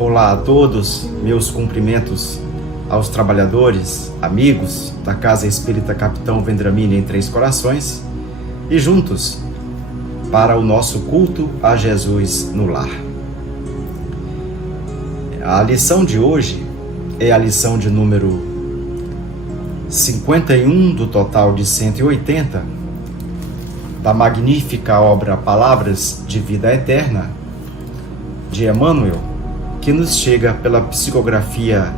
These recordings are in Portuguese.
Olá a todos, meus cumprimentos aos trabalhadores, amigos da Casa Espírita Capitão Vendramini em Três Corações e juntos para o nosso culto a Jesus no lar. A lição de hoje é a lição de número 51 do total de 180 da magnífica obra Palavras de Vida Eterna de Emmanuel, que nos chega pela psicografia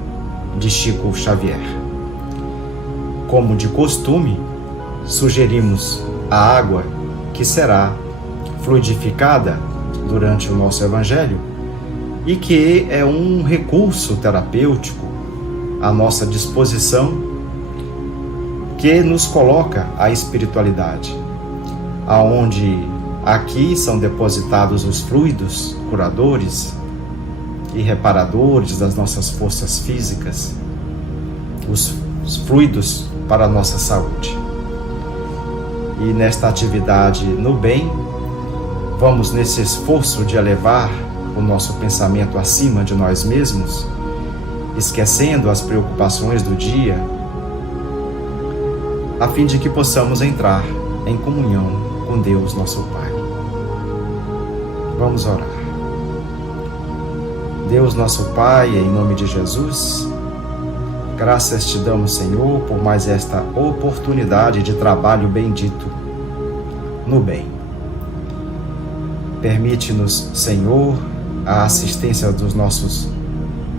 de Chico Xavier. Como de costume, sugerimos a água que será fluidificada durante o nosso Evangelho e que é um recurso terapêutico à nossa disposição que nos coloca a espiritualidade, aonde aqui são depositados os fluidos curadores e reparadores das nossas forças físicas, os fluidos para a nossa saúde. E nesta atividade no bem, vamos nesse esforço de elevar o nosso pensamento acima de nós mesmos, esquecendo as preocupações do dia, a fim de que possamos entrar em comunhão com Deus, nosso Pai. Vamos orar. Deus, nosso Pai, em nome de Jesus, graças te damos, Senhor, por mais esta oportunidade de trabalho bendito no bem. Permite-nos, Senhor, a assistência dos nossos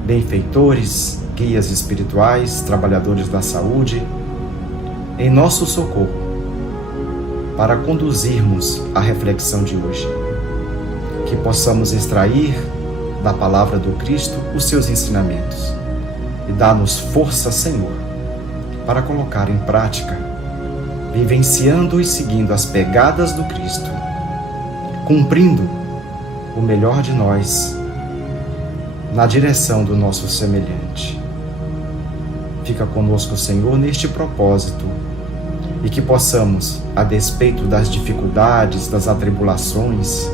benfeitores, guias espirituais, trabalhadores da saúde, em nosso socorro, para conduzirmos a reflexão de hoje, que possamos extrair da palavra do Cristo os seus ensinamentos e dá-nos força, Senhor, para colocar em prática, vivenciando e seguindo as pegadas do Cristo, cumprindo o melhor de nós na direção do nosso semelhante. Fica conosco, Senhor, neste propósito e que possamos, a despeito das dificuldades, das atribulações,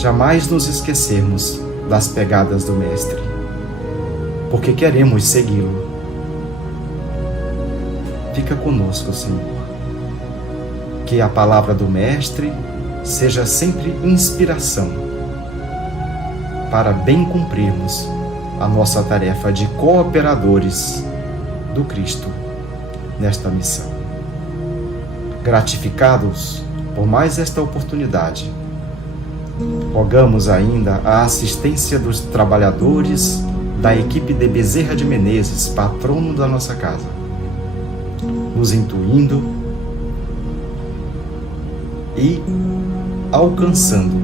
jamais nos esquecermos das pegadas do Mestre, porque queremos segui-lo. Fica conosco, Senhor. Que a palavra do Mestre seja sempre inspiração para bem cumprirmos a nossa tarefa de cooperadores do Cristo nesta missão. Gratificados por mais esta oportunidade, rogamos ainda a assistência dos trabalhadores da equipe de Bezerra de Menezes, patrono da nossa casa, nos intuindo e alcançando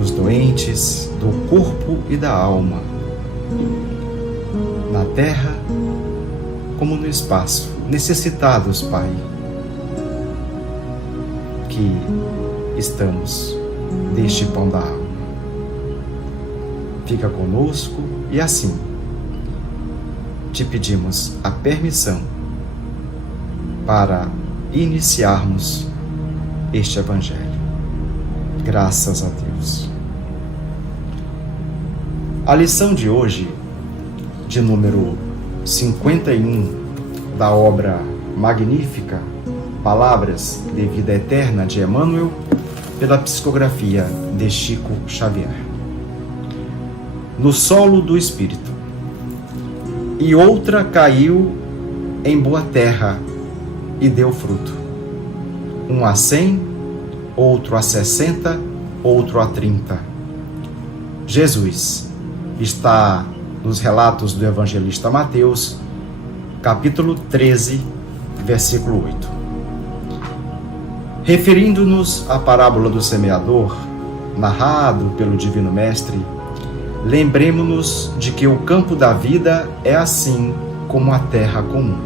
os doentes do corpo e da alma, na terra como no espaço, necessitados, Pai, que estamos deste pão da alma. Fica conosco e assim te pedimos a permissão para iniciarmos este Evangelho. Graças a Deus. A lição de hoje, de número 51 da obra magnífica Palavras de Vida Eterna de Emmanuel, pela psicografia de Chico Xavier. No solo do Espírito. E outra caiu em boa terra e deu fruto. Um a 100, outro a 60, outro a 30. Jesus está nos relatos do evangelista Mateus, capítulo 13, versículo 8. Referindo-nos à parábola do semeador, narrado pelo Divino Mestre, lembremo-nos de que o campo da vida é assim como a terra comum.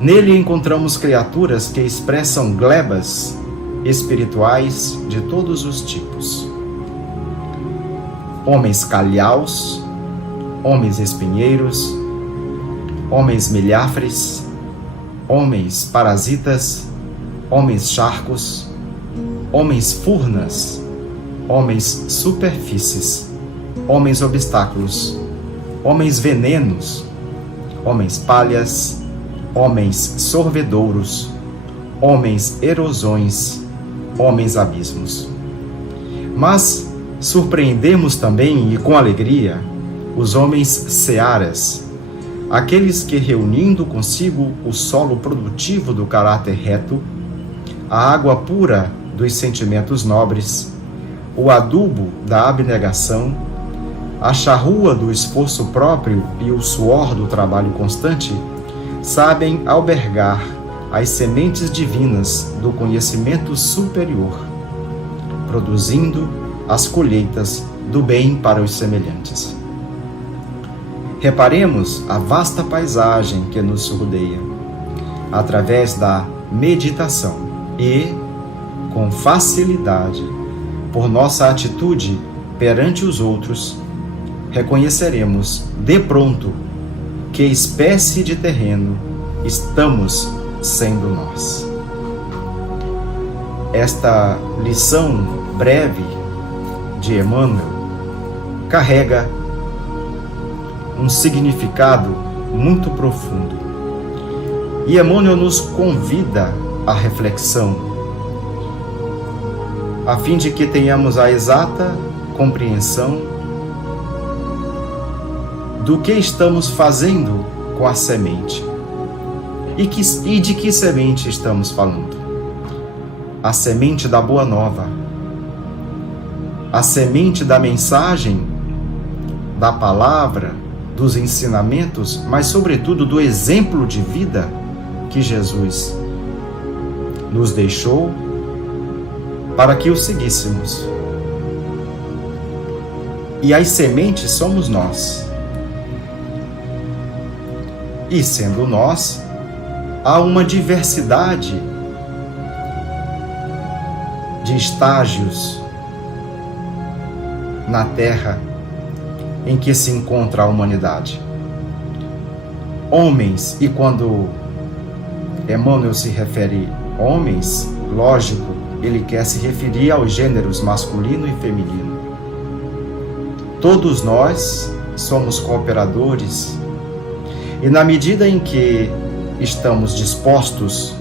Nele encontramos criaturas que expressam glebas espirituais de todos os tipos. Homens calhaus, homens espinheiros, homens milhafres, homens parasitas, homens charcos, homens furnas, homens superfícies, homens obstáculos, homens venenos, homens palhas, homens sorvedouros, homens erosões, homens abismos. Mas surpreendemos também, e com alegria, os homens searas, aqueles que, reunindo consigo o solo produtivo do caráter reto, a água pura dos sentimentos nobres, o adubo da abnegação, a charrua do esforço próprio e o suor do trabalho constante, sabem albergar as sementes divinas do conhecimento superior, produzindo as colheitas do bem para os semelhantes. Reparemos a vasta paisagem que nos rodeia, através da meditação e, com facilidade, por nossa atitude perante os outros, reconheceremos de pronto que espécie de terreno estamos sendo nós. Esta lição breve de Emmanuel carrega um significado muito profundo. E Emmanuel nos convida à reflexão, a fim de que tenhamos a exata compreensão do que estamos fazendo com a semente. E de que semente estamos falando? A semente da Boa Nova, a semente da mensagem, da palavra, dos ensinamentos, mas sobretudo do exemplo de vida que Jesus nos deixou para que o seguíssemos. E as sementes somos nós. E sendo nós, há uma diversidade de estágios na Terra em que se encontra a humanidade. Homens, e quando Emmanuel se refere homens, lógico, ele quer se referir aos gêneros masculino e feminino. Todos nós somos cooperadores, e na medida em que estamos dispostos,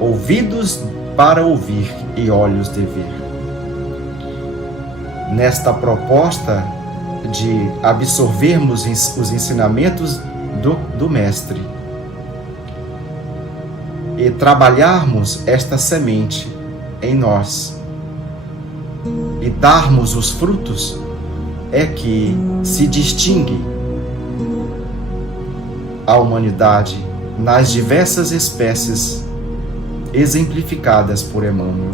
ouvidos para ouvir e olhos de ver, nesta proposta de absorvermos os ensinamentos do Mestre e trabalharmos esta semente em nós e darmos os frutos, é que se distingue a humanidade nas diversas espécies exemplificadas por Emmanuel.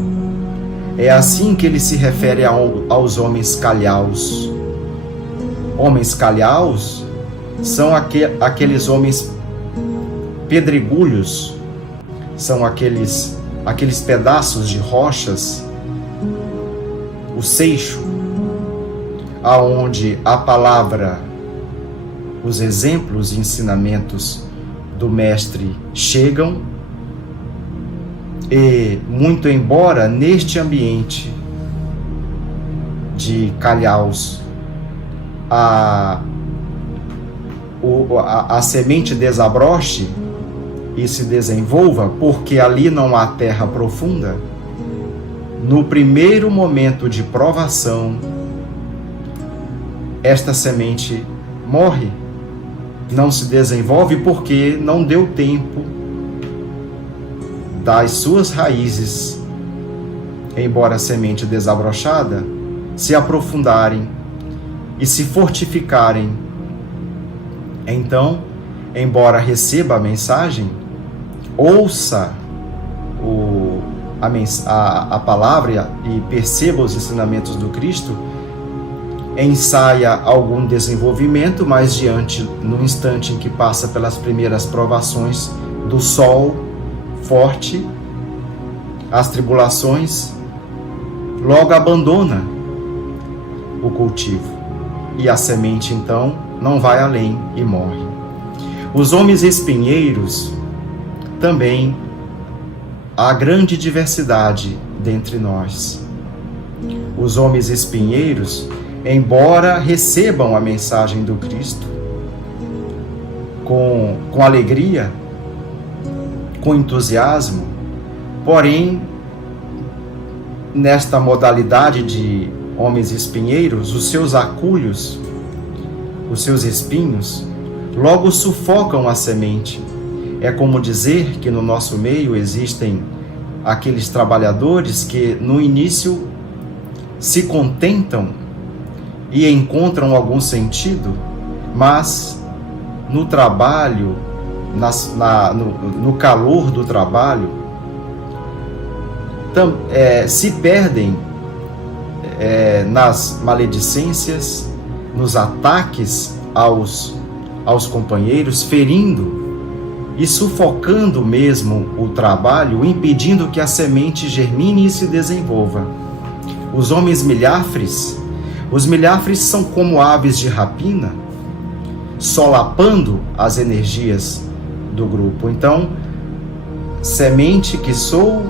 É assim que ele se refere aos homens calhaus. Homens calhaus são aqueles homens pedregulhos, são aqueles pedaços de rochas, o seixo, aonde a palavra, os exemplos e ensinamentos do Mestre chegam, e muito embora neste ambiente de calhaus a semente desabroche e se desenvolva, porque ali não há terra profunda, no primeiro momento de provação, esta semente morre, não se desenvolve porque não deu tempo das suas raízes, embora a semente desabrochada, se aprofundarem e se fortificarem. Então, embora receba a mensagem, ouça a palavra e perceba os ensinamentos do Cristo, ensaia algum desenvolvimento, mas no instante em que passa pelas primeiras provações do sol forte, as tribulações, logo abandona o cultivo e a semente então não vai além e morre. Os homens espinheiros também há grande diversidade dentre nós. Os homens espinheiros, embora recebam a mensagem do Cristo com alegria, com entusiasmo, porém, nesta modalidade de homens espinheiros, os seus aculhos, os seus espinhos, logo sufocam a semente. É como dizer que no nosso meio existem aqueles trabalhadores que no início se contentam e encontram algum sentido, mas no trabalho, no calor do trabalho, se perdem nas maledicências, nos ataques aos companheiros, ferindo e sufocando mesmo o trabalho, impedindo que a semente germine e se desenvolva. Os homens milhafres são como aves de rapina, solapando as energias do grupo. Então, semente que sou,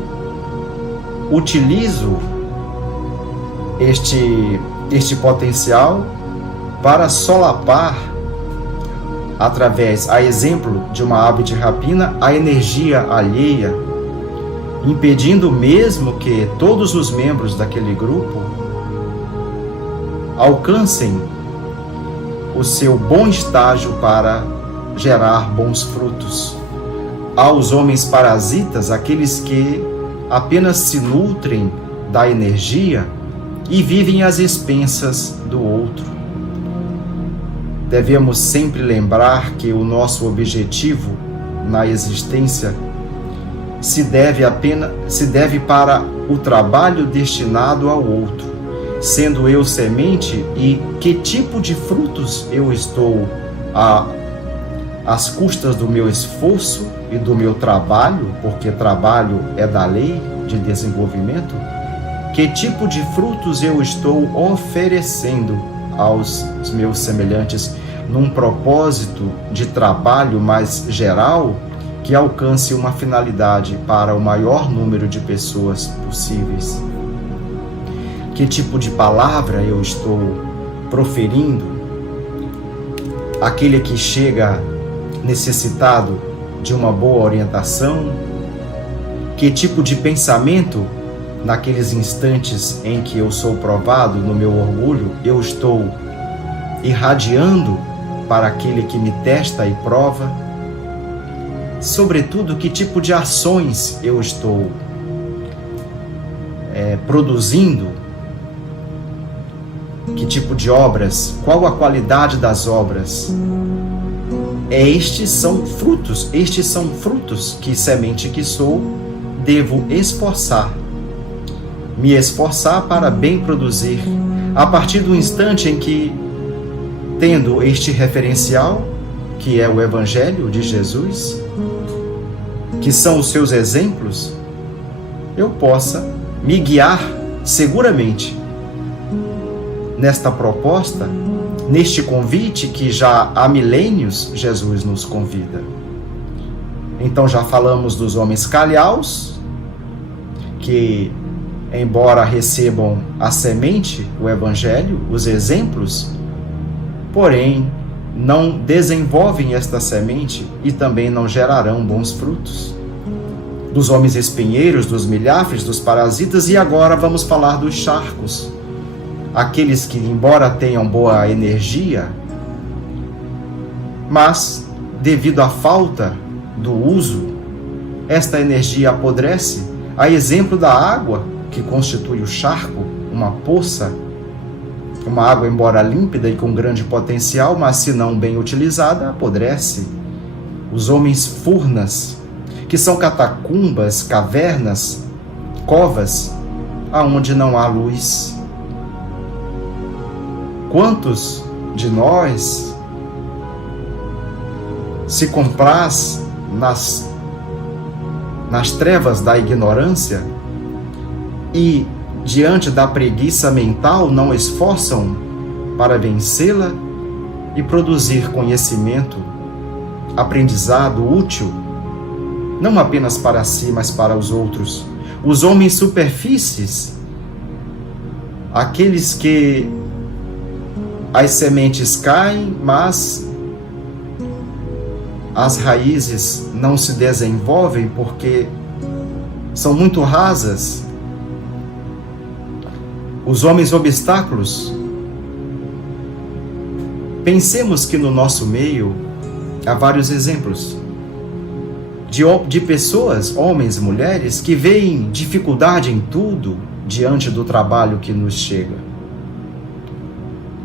utilizo este potencial para solapar, através, a exemplo de uma ave de rapina, a energia alheia, impedindo mesmo que todos os membros daquele grupo alcancem o seu bom estágio para gerar bons frutos. Aos homens parasitas, aqueles que apenas se nutrem da energia e vivem às expensas do outro. Devemos sempre lembrar que o nosso objetivo na existência se deve para o trabalho destinado ao outro, sendo eu semente, e que tipo de frutos eu estou às custas do meu esforço e do meu trabalho, porque trabalho é da lei de desenvolvimento, que tipo de frutos eu estou oferecendo aos meus semelhantes num propósito de trabalho mais geral que alcance uma finalidade para o maior número de pessoas possíveis. Que tipo de palavra eu estou proferindo àquele que chega necessitado de uma boa orientação? Que tipo de pensamento, naqueles instantes em que eu sou provado no meu orgulho, eu estou irradiando para aquele que me testa e prova? Sobretudo, que tipo de ações eu estou produzindo? Que tipo de obras? Qual a qualidade das obras? Estes são frutos que, semente que sou, devo me esforçar para bem produzir. A partir do instante em que, tendo este referencial, que é o Evangelho de Jesus, que são os seus exemplos, eu possa me guiar seguramente nesta proposta, neste convite que já há milênios Jesus nos convida. Então já falamos dos homens calhaus, que embora recebam a semente, o Evangelho, os exemplos, porém não desenvolvem esta semente e também não gerarão bons frutos. Dos homens espinheiros, dos milhafres, dos parasitas, e agora vamos falar dos charcos. Aqueles que, embora tenham boa energia, mas, devido à falta do uso, esta energia apodrece, a exemplo da água que constitui o charco, uma poça, uma água embora límpida e com grande potencial, mas se não bem utilizada, apodrece. Os homens furnas, que são catacumbas, cavernas, covas, aonde não há luz. Quantos de nós se compraz nas trevas da ignorância e, diante da preguiça mental, não esforçam para vencê-la e produzir conhecimento, aprendizado útil, não apenas para si, mas para os outros? Os homens superfícies, aqueles que as sementes caem, mas as raízes não se desenvolvem porque são muito rasas. Os homens obstáculos. Pensemos que no nosso meio há vários exemplos de pessoas, homens e mulheres, que veem dificuldade em tudo diante do trabalho que nos chega.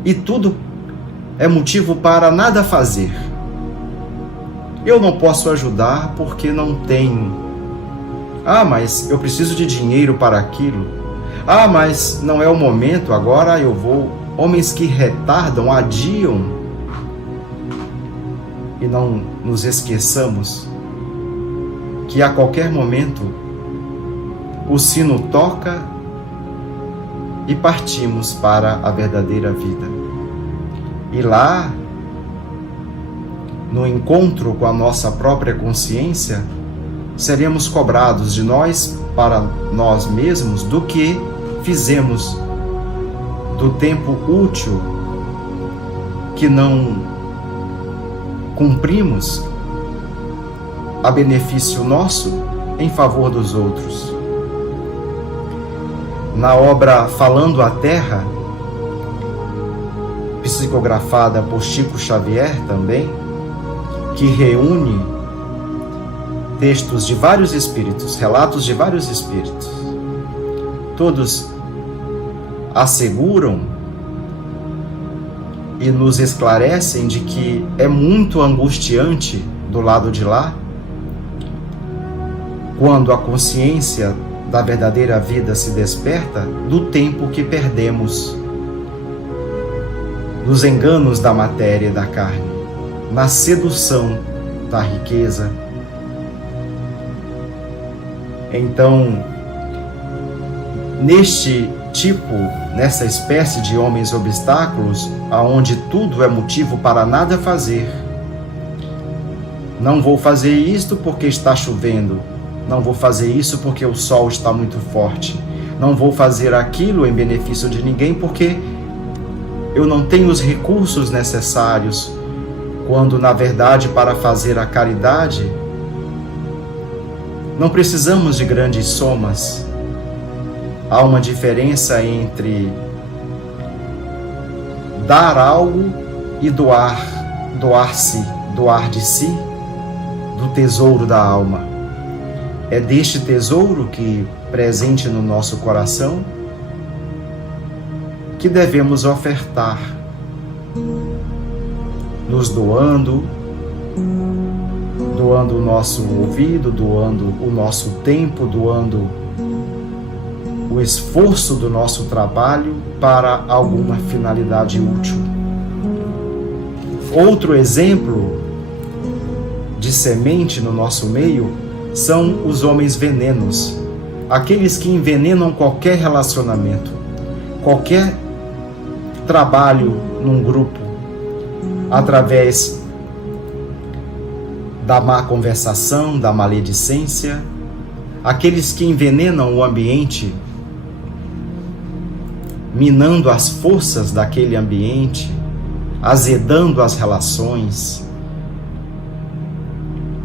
E tudo é motivo para nada fazer. Eu não posso ajudar porque não tenho. Ah, mas eu preciso de dinheiro para aquilo. Ah, mas não é o momento, agora eu vou. Homens que retardam, adiam. E não nos esqueçamos que a qualquer momento o sino toca e partimos para a verdadeira vida. E lá, no encontro com a nossa própria consciência, seremos cobrados de nós para nós mesmos do que fizemos, do tempo útil que não cumprimos a benefício nosso em favor dos outros. Na obra Falando a Terra, psicografada por Chico Xavier também, que reúne textos de vários espíritos, relatos de vários espíritos, todos asseguram e nos esclarecem de que é muito angustiante do lado de lá, quando a consciência da verdadeira vida se desperta, do tempo que perdemos nos enganos da matéria e da carne, na sedução da riqueza. Então, nessa espécie de homens obstáculos, aonde tudo é motivo para nada fazer. Não vou fazer isto porque está chovendo. Não vou fazer isso porque o sol está muito forte. Não vou fazer aquilo em benefício de ninguém porque eu não tenho os recursos necessários, quando na verdade para fazer a caridade não precisamos de grandes somas. Há uma diferença entre dar algo e doar-se, doar de si, do tesouro da alma. É deste tesouro que, presente no nosso coração, que devemos ofertar, nos doando o nosso ouvido, doando o nosso tempo, doando o esforço do nosso trabalho para alguma finalidade útil. Outro exemplo de semente no nosso meio são os homens venenos, aqueles que envenenam qualquer relacionamento, qualquer trabalho num grupo, através da má conversação, da maledicência, aqueles que envenenam o ambiente, minando as forças daquele ambiente, azedando as relações,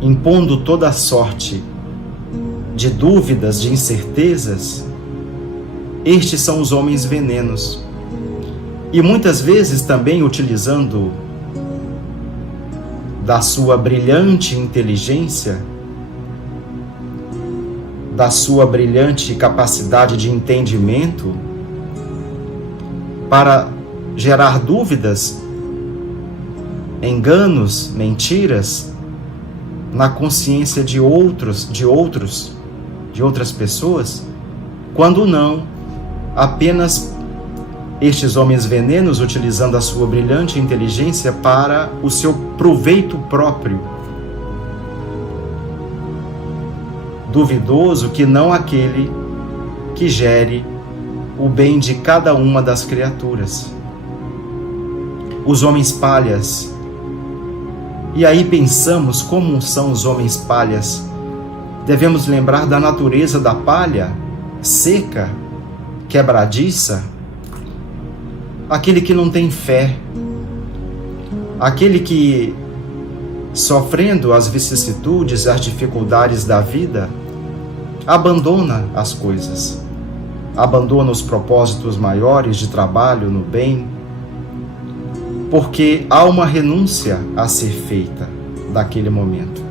impondo toda sorte de dúvidas, de incertezas. Estes são os homens venenos. E muitas vezes também utilizando da sua brilhante inteligência, da sua brilhante capacidade de entendimento, para gerar dúvidas, enganos, mentiras na consciência de outras pessoas, quando não, apenas estes homens venenos utilizando a sua brilhante inteligência para o seu proveito próprio, duvidoso que não aquele que gere o bem de cada uma das criaturas. Os homens palhas. E aí pensamos como são os homens palhas. Devemos lembrar da natureza da palha seca, quebradiça, aquele que não tem fé, aquele que, sofrendo as vicissitudes, as dificuldades da vida, abandona as coisas, abandona os propósitos maiores de trabalho no bem, porque há uma renúncia a ser feita naquele momento.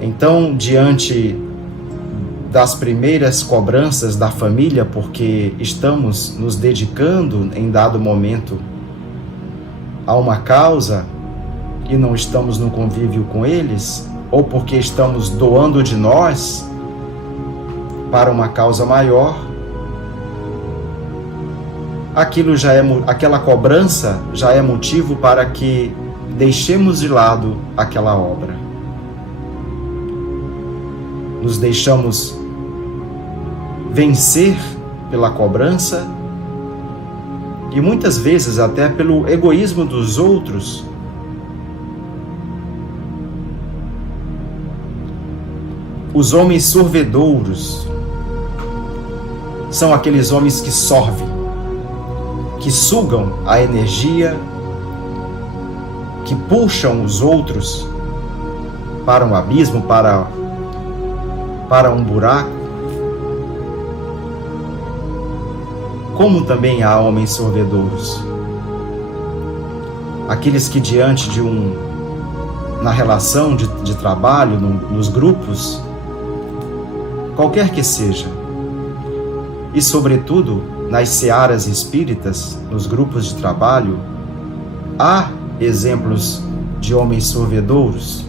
Então, diante das primeiras cobranças da família, porque estamos nos dedicando em dado momento a uma causa e não estamos no convívio com eles, ou porque estamos doando de nós para uma causa maior, aquela cobrança já é motivo para que deixemos de lado aquela obra. Nos deixamos vencer pela cobrança e muitas vezes até pelo egoísmo dos outros. Os homens sorvedouros são aqueles homens que sorvem, que sugam a energia, que puxam os outros para um abismo, para um buraco. Como também há homens sorvedouros, aqueles que diante na relação de trabalho, nos grupos, qualquer que seja, e sobretudo nas searas espíritas, nos grupos de trabalho, há exemplos de homens sorvedouros.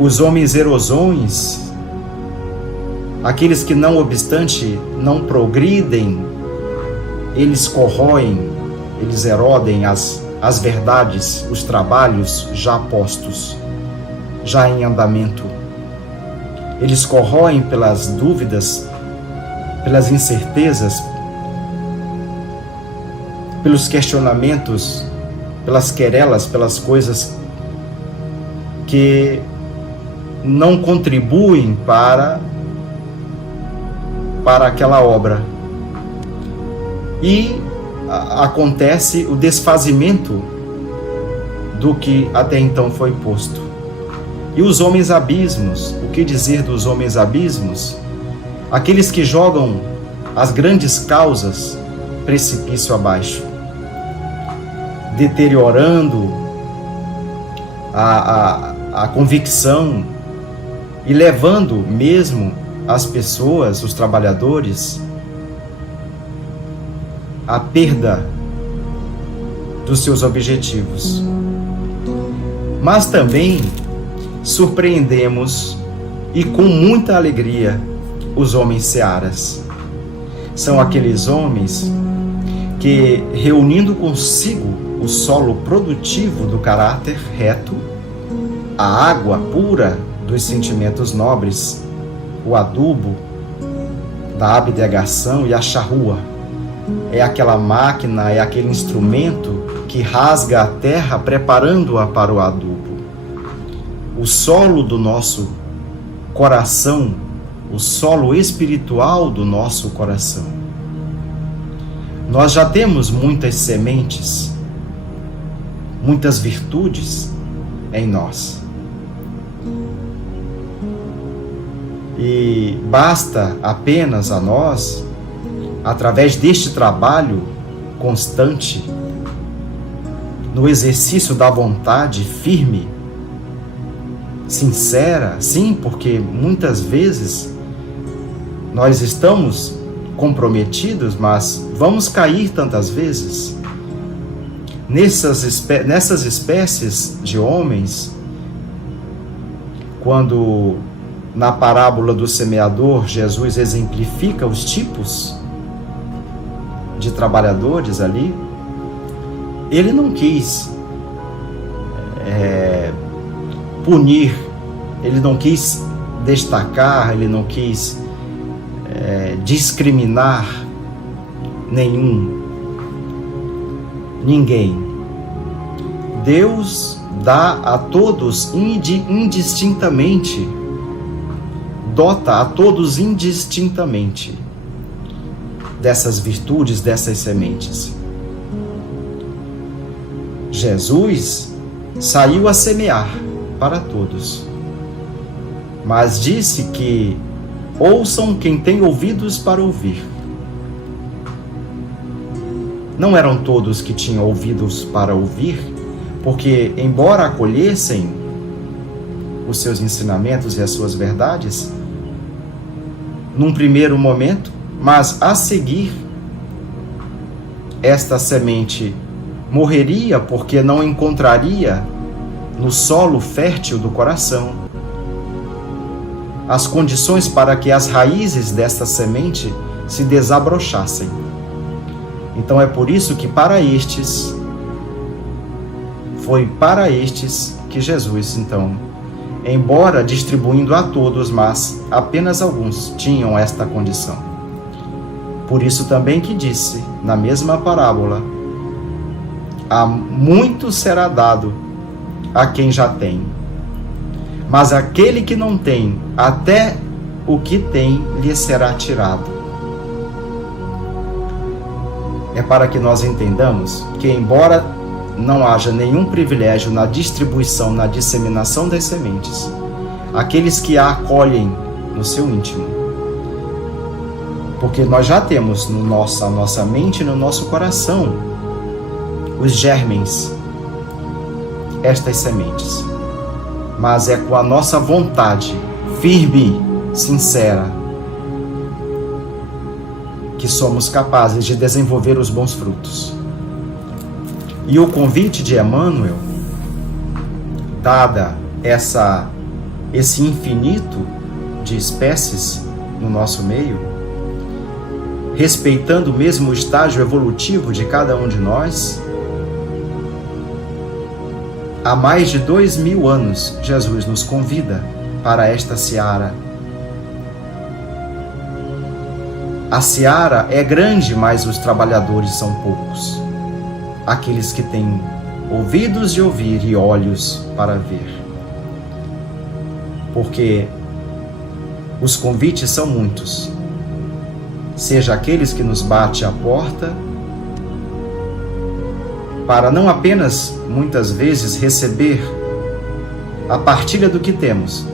Os homens erosões, aqueles que não obstante não progridem, eles corroem, eles erodem as verdades, os trabalhos já postos, já em andamento. Eles corroem pelas dúvidas, pelas incertezas, pelos questionamentos, pelas querelas, pelas coisas que não contribuem para aquela obra. E acontece o desfazimento do que até então foi posto. E os homens abismos, o que dizer dos homens abismos? Aqueles que jogam as grandes causas precipício abaixo, deteriorando a convicção e levando mesmo as pessoas, os trabalhadores, à perda dos seus objetivos. Mas também surpreendemos e com muita alegria os homens searas. São aqueles homens que, reunindo consigo o solo produtivo do caráter reto, a água pura dos sentimentos nobres, o adubo da abnegação e a charrua, é aquela máquina, é aquele instrumento que rasga a terra preparando-a para o adubo. O solo do nosso coração, o solo espiritual do nosso coração. Nós já temos muitas sementes, muitas virtudes em nós. E basta apenas a nós, através deste trabalho constante, no exercício da vontade firme, sincera, sim, porque muitas vezes nós estamos comprometidos, mas vamos cair tantas vezes. Nessas espécies de homens, quando na parábola do semeador Jesus exemplifica os tipos de trabalhadores ali, ele não quis punir, ele não quis destacar, ele não quis discriminar ninguém. Deus dá a todos indistintamente, dota a todos indistintamente. dessas virtudes, dessas sementes. Jesus saiu a semear para todos, mas disse que ouçam quem tem ouvidos para ouvir. Não eram todos que tinham ouvidos para ouvir, porque, embora acolhessem os seus ensinamentos e as suas verdades, num primeiro momento, mas a seguir, esta semente morreria porque não encontraria no solo fértil do coração as condições para que as raízes desta semente se desabrochassem. Então é por isso que foi para estes que Jesus, então, embora distribuindo a todos, mas apenas alguns tinham esta condição. Por isso também que disse, na mesma parábola, a muito será dado a quem já tem, mas aquele que não tem, até o que tem lhe será tirado. É para que nós entendamos que, embora não haja nenhum privilégio na distribuição, na disseminação das sementes, aqueles que a acolhem no seu íntimo, porque nós já temos na nossa mente e no nosso coração os germens, estas sementes, mas é com a nossa vontade firme, sincera, que somos capazes de desenvolver os bons frutos. E o convite de Emmanuel, dada esse infinito de espécies no nosso meio, respeitando mesmo o estágio evolutivo de cada um de nós, há mais de 2000 anos, Jesus nos convida para esta seara. A seara é grande, mas os trabalhadores são poucos. Aqueles que têm ouvidos de ouvir e olhos para ver. Porque os convites são muitos. Seja aqueles que nos bate à porta, para não apenas, muitas vezes, receber a partilha do que temos,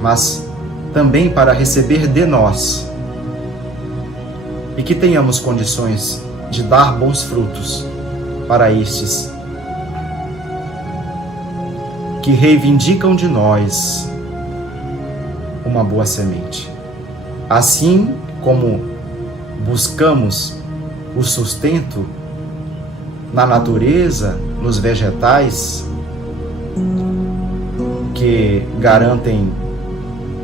mas também para receber de nós, e que tenhamos condições de dar bons frutos para estes que reivindicam de nós uma boa semente. Assim como buscamos o sustento na natureza, nos vegetais, que garantem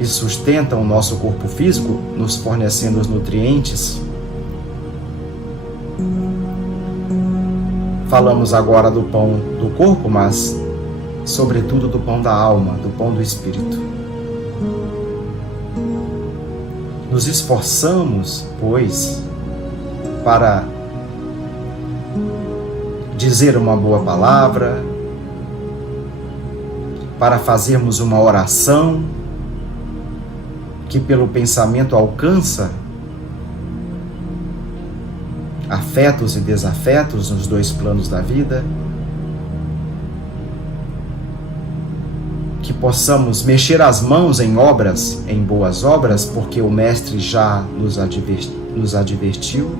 e sustentam o nosso corpo físico, nos fornecendo os nutrientes. Falamos agora do pão do corpo, mas sobretudo do pão da alma, do pão do espírito. Nos esforçamos, pois, para dizer uma boa palavra, para fazermos uma oração que pelo pensamento alcança afetos e desafetos nos dois planos da vida, que possamos mexer as mãos em obras, em boas obras, porque o Mestre já nos advertiu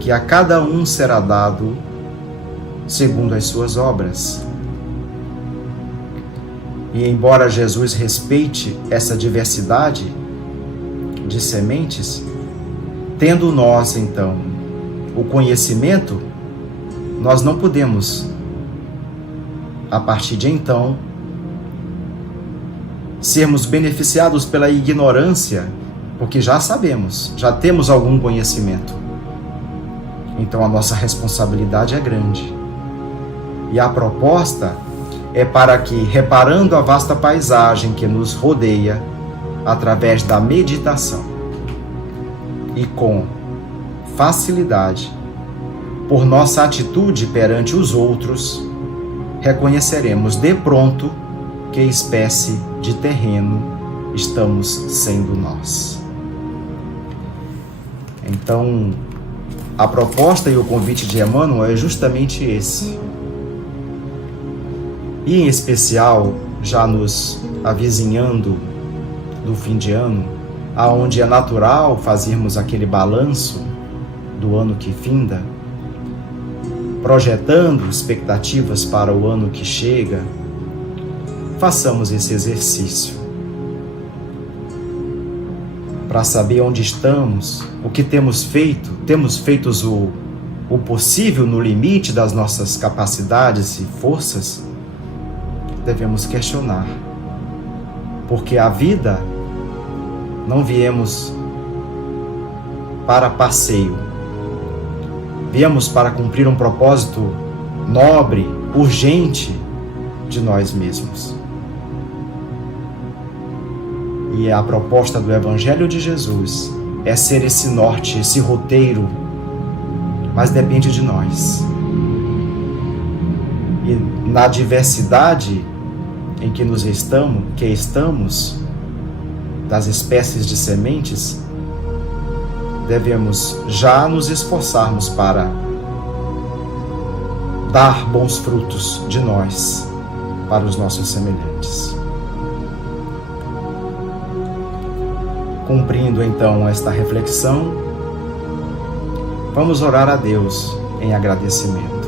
que a cada um será dado segundo as suas obras. E embora Jesus respeite essa diversidade de sementes, tendo nós, então, o conhecimento, nós não podemos, a partir de então, sermos beneficiados pela ignorância, porque já sabemos, já temos algum conhecimento. Então a nossa responsabilidade é grande. E a proposta é para que, reparando a vasta paisagem que nos rodeia, através da meditação e com facilidade, por nossa atitude perante os outros, reconheceremos de pronto que espécie de terreno estamos sendo nós. Então, a proposta e o convite de Emmanuel é justamente esse. E em especial, já nos avizinhando do fim de ano, aonde é natural fazermos aquele balanço do ano que finda, projetando expectativas para o ano que chega, façamos esse exercício para saber onde estamos, o que temos feito o possível no limite das nossas capacidades e forças. Devemos questionar, porque a vida não viemos para passeio, viemos para cumprir um propósito nobre, urgente de nós mesmos. E a proposta do Evangelho de Jesus é ser esse norte, esse roteiro, mas depende de nós. E na diversidade em que estamos, das espécies de sementes, devemos já nos esforçarmos para dar bons frutos de nós para os nossos semelhantes. Cumprindo então esta reflexão, vamos orar a Deus em agradecimento.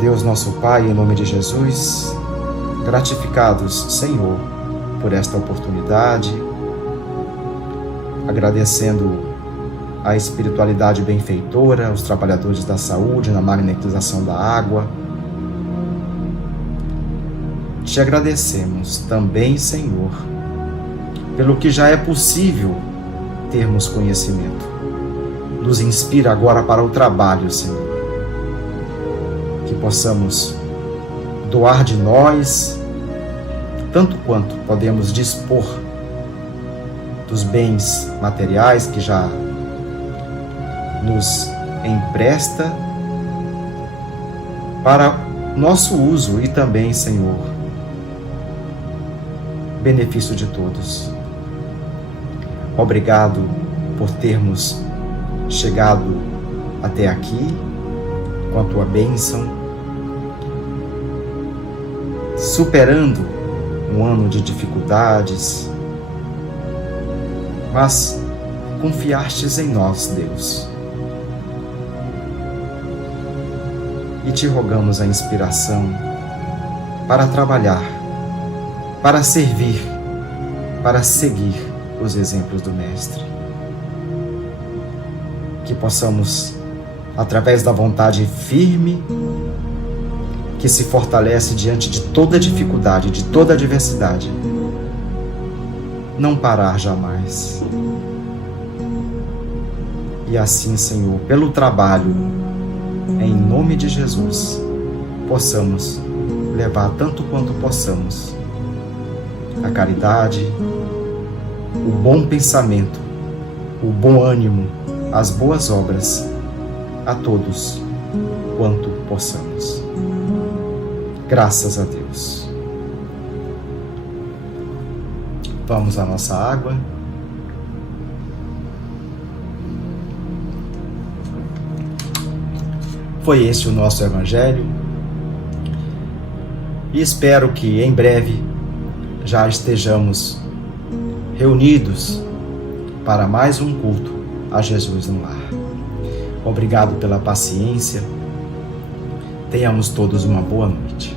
Deus nosso Pai, em nome de Jesus, gratificados, Senhor, por esta oportunidade, agradecendo a espiritualidade benfeitora, os trabalhadores da saúde na magnetização da água. Te agradecemos também, Senhor, pelo que já é possível termos conhecimento. Nos inspira agora para o trabalho, Senhor. Que possamos doar de nós, tanto quanto podemos dispor dos bens materiais que já nos empresta para nosso uso e também, Senhor, benefício de todos. Obrigado por termos chegado até aqui com a tua bênção, superando um ano de dificuldades, mas confiastes em nós, Deus. E te rogamos a inspiração para trabalhar, para servir, para seguir os exemplos do Mestre. Que possamos, através da vontade firme, que se fortalece diante de toda dificuldade, de toda adversidade, não parar jamais. E assim, Senhor, pelo trabalho, em nome de Jesus, possamos levar tanto quanto possamos a caridade, o bom pensamento, o bom ânimo, as boas obras a todos quanto possamos. Graças a Deus. Vamos à nossa água. Foi esse o nosso Evangelho. E espero que em breve já estejamos reunidos para mais um culto a Jesus no lar. Obrigado pela paciência. Tenhamos todos uma boa noite.